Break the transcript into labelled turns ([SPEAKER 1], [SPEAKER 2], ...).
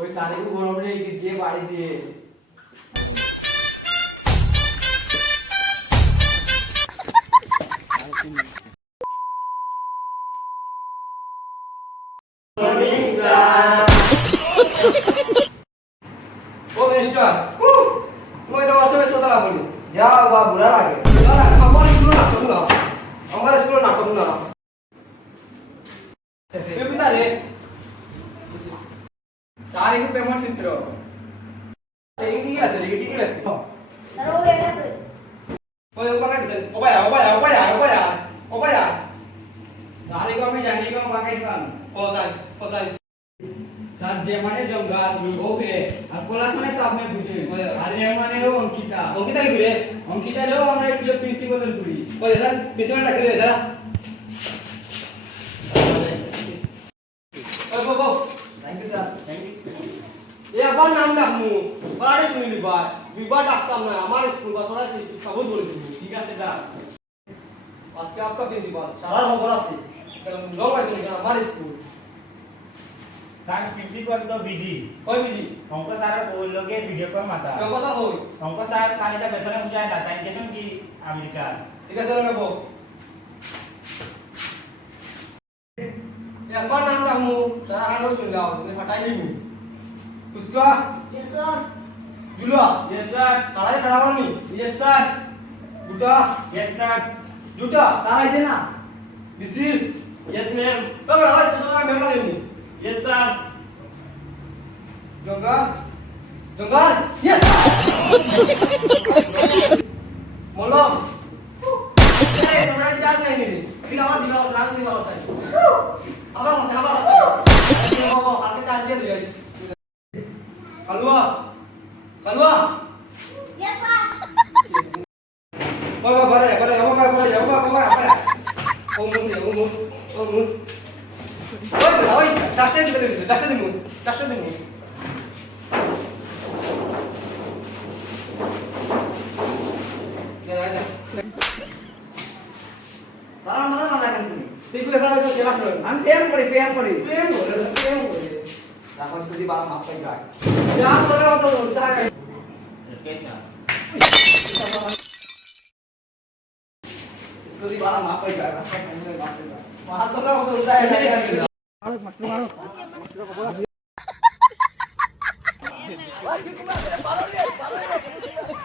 [SPEAKER 1] ওই সাদিকু বড় বড় এই যে বাড়ি দিয়ে।
[SPEAKER 2] ও মিস্টার তুমি তো বসে বসে কথা বলি।
[SPEAKER 1] যাও বা বুড়া লাগে।
[SPEAKER 2] আমার স্কুল না করুন না। আমার স্কুল না করুন না। তুমি
[SPEAKER 1] সাদিকু প্রেম চিত্র
[SPEAKER 2] এই কি আছে কি কি আছে
[SPEAKER 3] Taruh dia kasi.
[SPEAKER 2] ওই ওপা কাছে ওপায়া ওপায়া ওপায়া ওপায়া ওপায়া
[SPEAKER 1] সাদিকু আমি জানি কেন পাকিস্তান
[SPEAKER 2] কোসাই কোসাই
[SPEAKER 1] স্যার যে মানে জঙ্গল ওকে আর কোলাস মানে তো আপনি বুঝেন আর এ মানে হলো অঙ্কিতা
[SPEAKER 2] অঙ্কিতা কি রে
[SPEAKER 1] অঙ্কিতা হলো আমরা স্কুলে প্রিন্সিপাল করি
[SPEAKER 2] ওই স্যার স্যার
[SPEAKER 1] ইউ স্যার
[SPEAKER 2] এ আবার নাম ডাকমু বাড়ি তুমি লিবা দুইবার ডাকতাম না আমার স্কুল বা তোরা শিক্ষা বহুত বলে দিবি
[SPEAKER 1] ঠিক আছে স্যার
[SPEAKER 2] আজকে आपका प्रिंसिपल সারা খবর আছে কারণ লোক আছে না আমার স্কুল
[SPEAKER 4] স্যার প্রিন্সিপাল তো বিজি
[SPEAKER 2] কই বিজি
[SPEAKER 4] অঙ্ক স্যার ওই লগে ভিডিও কল মাতা
[SPEAKER 2] কেউ কথা হই
[SPEAKER 4] অঙ্ক স্যার কালিদা বেতনে বুঝায় না তাই গেছেন কি আমেরিকা
[SPEAKER 2] ঠিক আছে লাগাবো अखबार नाम का हूँ सारा हाल सुन रहा हूँ हटाई
[SPEAKER 3] नहीं हूँ
[SPEAKER 2] उसका
[SPEAKER 1] यस सर
[SPEAKER 2] जुला यस सर
[SPEAKER 1] खड़ा है
[SPEAKER 2] खड़ा
[SPEAKER 4] नहीं यस
[SPEAKER 2] सर
[SPEAKER 1] गुटा यस सर
[SPEAKER 2] जुटा
[SPEAKER 1] सारा है
[SPEAKER 2] ना बिसी यस मैम तो बड़ा
[SPEAKER 1] तो सारा
[SPEAKER 2] मैम का नहीं यस सर जंगल जंगल यस मोलम Hey, the red jacket! Get out, get out, get out, get out. আবার মতে আবার আছে বাবা হাতে চার দিয়ে দিলাইস কালুয়া কালুয়া
[SPEAKER 3] Yes, sir.
[SPEAKER 2] বাবা বারে বারে বাবা বারে বাবা বাবা বাবা ও মুস ও মুস ও মুস ওই বলা ওই ডাক্তার দিতে দিতে ডাক্তার দিতে মুস ডাক্তার দিতে মুস
[SPEAKER 1] স্যার আমাদের মানা কেন তুমি
[SPEAKER 2] তুই গুলো খেলা তো খেলা করো।
[SPEAKER 1] আমি প্রেম করি প্রেম করি।
[SPEAKER 2] প্রেম করে প্রেম করে।
[SPEAKER 1] রাখো যদি বাবা মাপ পাই গায়
[SPEAKER 2] যা করে তো তাই
[SPEAKER 1] যদি বাবা মাপ পাই গায় রাখো মাপ পাই গায়
[SPEAKER 2] মাছ ধরা তো তাই লাগে
[SPEAKER 3] Okay,